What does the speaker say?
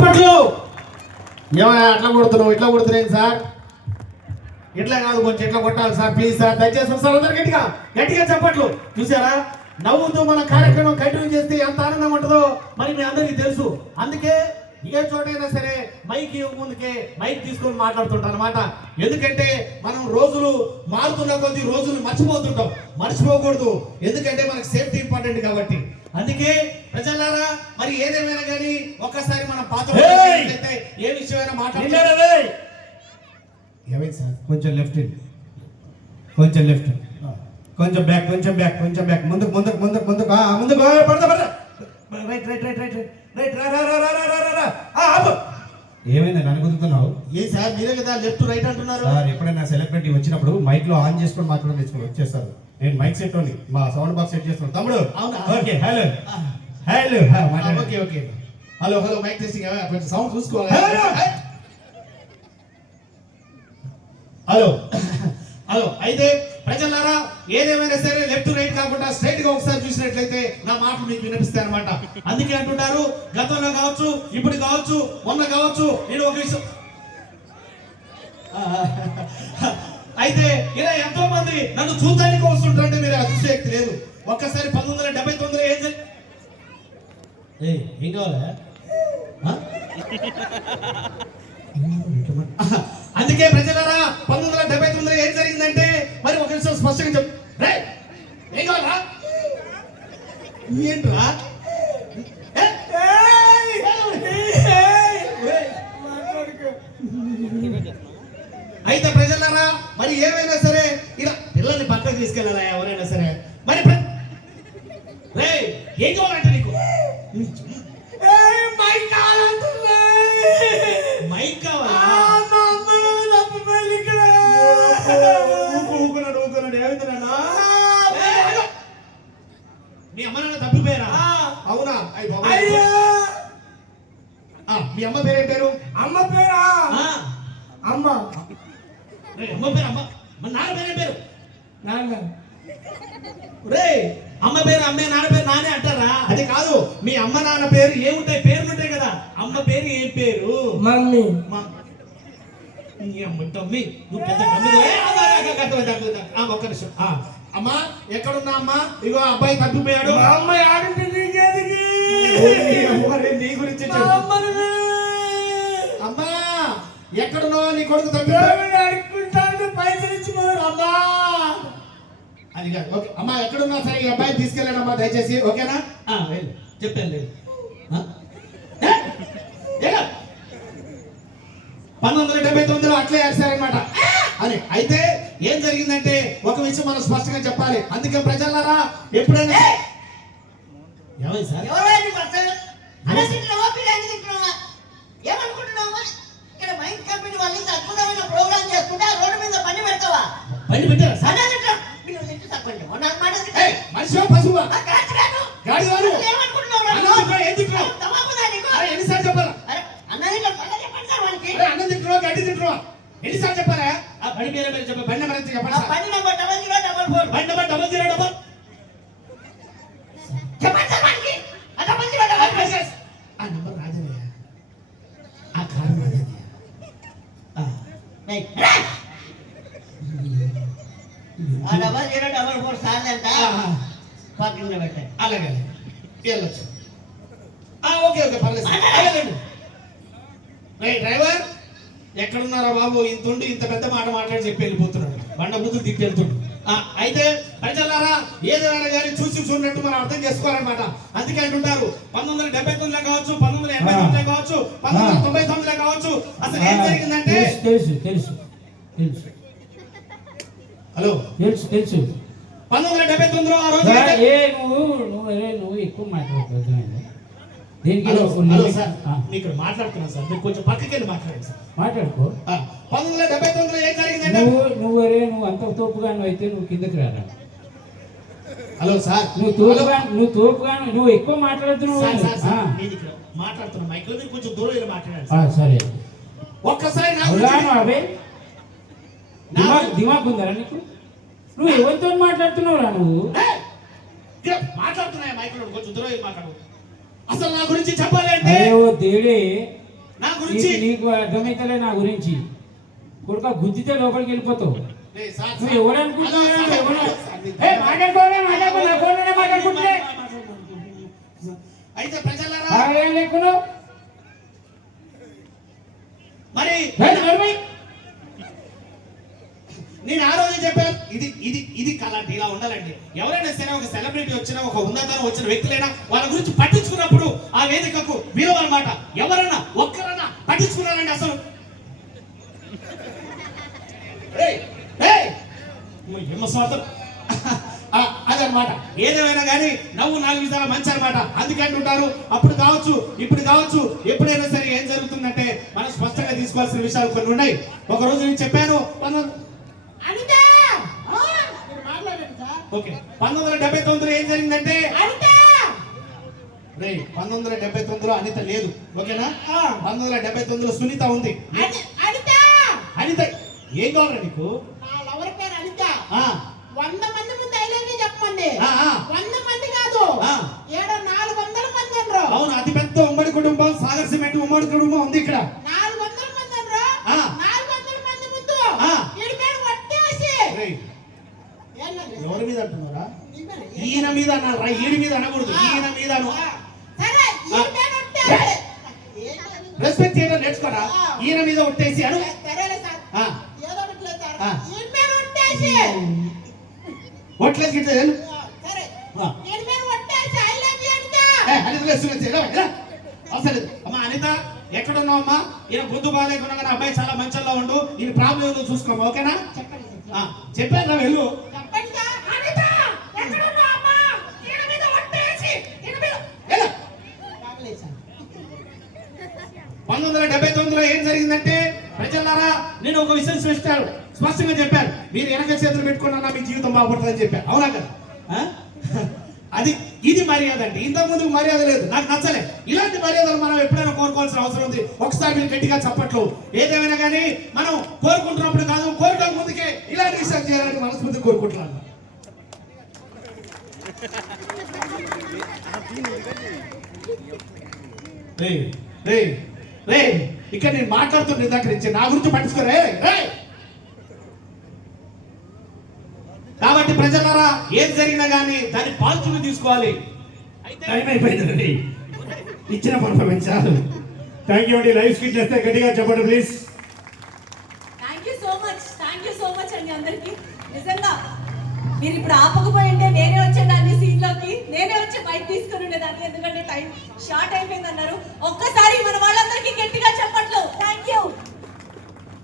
చప్పట్లు. ఏమయ్యా అట్లా కొడుతున్నావు, ఇట్లా కొడుతున్నాయి సార్? ఇట్లా కాదు, కొంచెం ఇట్లా కొట్టాలి సార్, ప్లీజ్ సార్, దయచేసి సార్ అందరు గట్టిగా గట్టిగా చప్పట్లు. చూసారా, నవ్వుతూ మన కార్యక్రమం కంటిన్యూ చేస్తే ఎంత ఆనందంగా ఉంటుందో మరి మీ అందరికీ తెలుసు. అందుకే ఏ చోటైనా సరే మైక్ ముందుకే మైక్ తీసుకొని మాట్లాడుతుంటాం అనమాట. ఎందుకంటే మనం రోజులు మారుతున్న కొద్ది రోజులు మర్చిపోతుంటాం, మర్చిపోకూడదు. ఎందుకంటే మనకు సేఫ్టీ ఇంపార్టెంట్ కాబట్టి. అందుకే ప్రజలారా, మరి ఏదేమైనా కానీ ఒక్కసారి మనం పాత ఏ విషయమైనా మాట్లాడాలి. ఏమైంది సార్? కొంచెం లెఫ్ట్, కొంచెం లెఫ్ట్, కొంచెం బ్యాక్, కొంచెం బ్యాక్, కొంచెం బ్యాక్, ముందుకు ముందుకు ముందుకు ముందుకు ముందుకు పడతా పడతా. Right right right right right రా. ఏమైంది నన్ను కుదురుతున్నావు? ఏ సార్ మీరే కదా లెఫ్ట్ రైట్ అంటున్నారు సార్. ఎప్పుడైనా సెలబ్రిటీ వచ్చినప్పుడు మైక్ లో ఆన్ చేసుకొని మాట్లాడడం వచ్చేస్తారు. నేను మైక్ సెట్ అని మా సౌండ్ బాక్స్ సెట్ చేస్తున్నాను తమ్ముడు. Okay, hello hello, okay okay, hello hello, mic testing, కొంచెం సౌండ్ చూసుకోవాలి. హలో హలో. అయితే ప్రజలారా, ఏదేమైనా సరే లెఫ్ట్ రైట్ కాకుండా స్ట్రైట్ గా ఒకసారి చూసినట్లయితే నా మాటలు మీకు వినిపిస్తాయి అనమాట. అందుకే అంటుంటారు, గతంలో కావచ్చు, ఇప్పుడు కావచ్చు, మొన్న కావచ్చు, నేను ఒక విషయం అయితే ఇలా ఎంతో మంది నన్ను చూడడానికి వస్తుంటే మీరు అతిశయక్తి లేదు. ఒక్కసారి 1979 ఏం కావాలా? అందుకే ప్రజలారా, 1979 ఏం జరిగిందంటే మరి ఒక విషయం స్పష్టంగా చెప్పు. ఏం కావాలా? ఏంట్రా? అయితే ప్రజలారా, మరి ఏమైనా సరే ఇలా పిల్లల్ని పక్కకు తీసుకెళ్ళాలా ఎవరైనా సరే. మరి ఏం కావాలంటే నీకు మైక్ కావాలంటున్నా. మైక్ కావాలా? మీ అమ్మ నాన్న తప్పిపోయారా? అవునా? మీ అమ్మ పేరు ఏం పేరు? అమ్మ పేరా? అమ్మ. అమ్మ పేరు అమ్మ. నాన్న పేరు ఏం పేరు? నాన్న. రే, అమ్మ పేరు అమ్మే, నాన్న పేరు నానే అంటారా? అది కాదు, మీ అమ్మ నాన్న పేరు ఏముంటాయి? పేర్లు ఉంటాయి కదా. అమ్మ పేరు ఏం పేరు? మమ్మీ. తమ్మి, నువ్వు పెద్ద ఒక్క నిమిషం. అమ్మా ఎక్కడున్నా అమ్మా? ఇగో అబ్బాయి తప్పిపోయాడు. అమ్మ ఆడింటి నీ గురించి అమ్మా ఎక్కడున్నావా? నీ కొడుకు అడుక్కుంటాను, పైసలు ఇచ్చిపోయారు అమ్మా. అది కాదు. ఓకే అమ్మా, ఎక్కడున్నా సరే ఈ అబ్బాయి తీసుకెళ్ళాడు అమ్మా, దయచేసి. ఓకేనా? చెప్పాను లేదు. 1979 అట్లే వేస్తారనమాట అని. అయితే ఏం జరిగిందంటే ఒక విషయం మనం స్పష్టంగా చెప్పాలి. అందుకే ప్రజలారా, ఎప్పుడైనా ఏమైంది సార్? బండి పెట్టారా సార్? మనిషి పశువా? గాడి వారు ఎన్నిసార్లు చెప్పాలా? అన్నం తింటున్నా, గడ్డి తింటున్నా, ఎన్నిసార్లు చెప్పారా? బండి పేరు మీరు చెప్పండి, బండి నెంబర్ ఎంత చెప్పండి. బండి నెంబర్ 0044. బండి నెంబర్ 0044 చెప్పండి సార్. మనకి ఆ నెంబర్ రాజయ్య, ఆ కారు రాజయ్య. ఆ 0044 సార్ ఎంత పార్కింగ్ లో పెట్టండి. అలాగే వెళ్ళొచ్చు. ఓకే ఓకే, పర్లేదు అలాగండి. డ్రైవర్ ఎక్కడున్నారా బాబు? ఇంత ఇంత పెద్ద మాట మాట్లాడి చెప్పి వెళ్ళిపోతున్నాడు, బండ బుద్ధులు తిప్పి వెళ్తుండు. అయితే ప్రజలారా, ఏదైనా కానీ చూసి చూడనట్టు మనం అర్థం చేసుకోవాలన్నమాట. అందుకే అంటుంటారు 1979 కావచ్చు, 1989 కావచ్చు, 1999 కావచ్చు. అసలు ఏం జరిగిందంటే తెలుసు తెలుసు తెలుసు హలో తెలుసు తెలుసు 1979 ఆ రోజు నువ్వు ఎక్కువ మాట్లాడుతున్నావు. దీనికి ఇక్కడ మాట్లాడుతున్నాను సార్, మీరు కొంచెం పక్కకి వెళ్ళి మాట్లాడండి సార్. మాట్లాడుకో. 1979 ఏం జరిగిందంటే నువ్వు అంత తోపుగాను అయితే నువ్వు కిందకి రారా. హలో సార్, నువ్వు తోపుగాను నువ్వు ఎక్కువ మాట్లాడుతున్నావు. మాట్లాడుతున్నా మైక్ లో, కొంచెం దూరం వెళ్ళి మాట్లాడండి. సరే, ఒక్కసారి దిమాగ్ ఉందరా నీకు? నువ్వు ఎవరితో మాట్లాడుతున్నావు రా? నువ్వు మాట్లాడుతున్నాయి మైక్ లో, కొంచెం దూరం వెళ్ళి మాట్లాడు. అసలు నా గురించి చెప్పాలి అంటే దేవుడే నా గురించి నీకు అర్థమైతలే నా గురించి కొడుక గుద్దితే లోపలికి వెళ్ళిపోతావు సార్, నువ్వు ఎవడు అనుకుంటున్నావు మాట్లాడుకుంటున్నా అయితే ప్రజలారా లేకున్నావు మరి నేను ఆ రోజు చెప్పాను ఇది ఇది ఇది కలాంటి ఇలా ఉండాలండి. ఎవరైనా సరే ఒక సెలబ్రిటీ వచ్చినా ఒక ఉన్నతాన్ని వచ్చిన వ్యక్తులైనా వాళ్ళ గురించి పట్టించుకున్నప్పుడు ఆ వేదికకు విలువ అన్నమాట. ఎవరైనా ఒక్కరైనా పట్టించుకున్నారండి అసలు అదనమాట. ఏదేమైనా కానీ నవ్వు 4 విధాల మంచి అనమాట. అందుకంటే ఉంటారు అప్పుడు కావచ్చు ఇప్పుడు కావచ్చు ఎప్పుడైనా సరే ఏం జరుగుతుందంటే మనం స్పష్టంగా తీసుకోవాల్సిన విషయాలు కొన్ని ఉన్నాయి. ఒక రోజు నేను చెప్పాను 1979 ఏం జరిగిందంటే 1979 అనిత లేదు. ఓకేనా? 1979 సునీత ఉంది. అనిత ఏం కావాలి నీకు? 100 మంది ముందు ఐ లవ్ యూ చెప్పండి. 100 మంది కాదు, 400 మంది అన్నారు. అవును, అతి పెద్ద ఉమ్మడి కుటుంబం సాగర్ సిమెంట్ ఉమ్మడి కుటుంబం ఉంది ఇక్కడ. 400 మంది అన్నారు. 400 మంది ముందు ఈడి మీద వట్టేసి ఎవరి మీద అంటున్నారా? ఈయన మీద అన్నారా? ఈడి మీద అనకూడదు, ఈయన మీద సరే, ఈడి మీద వట్టేసి రెస్పెక్ట్ చేయడం నేర్చుకోరా. ఈయన మీద ఒట్టేసి అను. సరేలే సార్, ఏదో ఒకటి లేదు సార్, ఈడి మీద వట్టేసి ఒట్లేసి గిట్ల ఏలు. సరే, ఈడి మీద వట్టేసి ఐ లవ్ యూ అంటే అసలు అమ్మా అనిత ఎక్కడున్నావు అమ్మా? ఈయన గొంతు బాగాలేకున్నా కానీ అబ్బాయి చాలా మంచిగా ఉండు. ఈయన ప్రాబ్లం ఏదో చూసుకోమా. ఓకేనా? చెప్పాను వెళ్ళు. చెప్పండి సార్. అనిత ఎక్కడున్నావు అమ్మా? ఈడి మీద వట్టేసి ఈడి మీద 1979 ఏం జరిగిందంటే ప్రజలారా నేను ఒక విషయం స్పష్టంగా చెప్పాను. మీరు వెనక చేతులు పెట్టుకున్నా మీ జీవితం బాగుపడుతుందని చెప్పాను. అవునా కదా? అది ఇది మర్యాద అండి. ఇంతకు ముందు మర్యాద లేదు, నాకు నచ్చలే. ఇలాంటి మర్యాదలు మనం ఎప్పుడైనా కోరుకోవాల్సిన అవసరం ఉంది. ఒకసారి మీరు గట్టిగా చెప్పట్లు. ఏదేమైనా కానీ మనం కోరుకుంటున్నప్పుడు కాదు, కోరుకోక ముందుకే ఇలాంటి విషయాలు చేయాలని మనస్ఫూర్తి కోరుకుంటున్నాను. ఇక్కడ నేను మాట్లాడుతున్న దగ్గర నుంచి నా గురించి పట్టించుకోరే. కాబట్టి ప్రజలారా ఏం జరిగినా కానీ దాని పాజిటివ్ తీసుకోవాలి. టైం అయిపోయిందండి, ఇచ్చిన పర్ఫార్మెన్స్ చాలు. థ్యాంక్ యూ అండి. లైవ్ స్పీచ్ చేస్తే గట్టిగా చెప్పండి please. Thank you so much అండి అందరికి. నిజంగా మీరు ఇప్పుడు ఆపకపోయింటే నేనే వచ్చేదాన్ని సీన్లోకి, నేనే వచ్చి బైక్ తీసుకుని ఉండేదాన్ని. ఎందుకంటే టైం షార్ట్ అయిపోయింది అన్నారు. ఒక్కసారి మన వాళ్ళందరికీ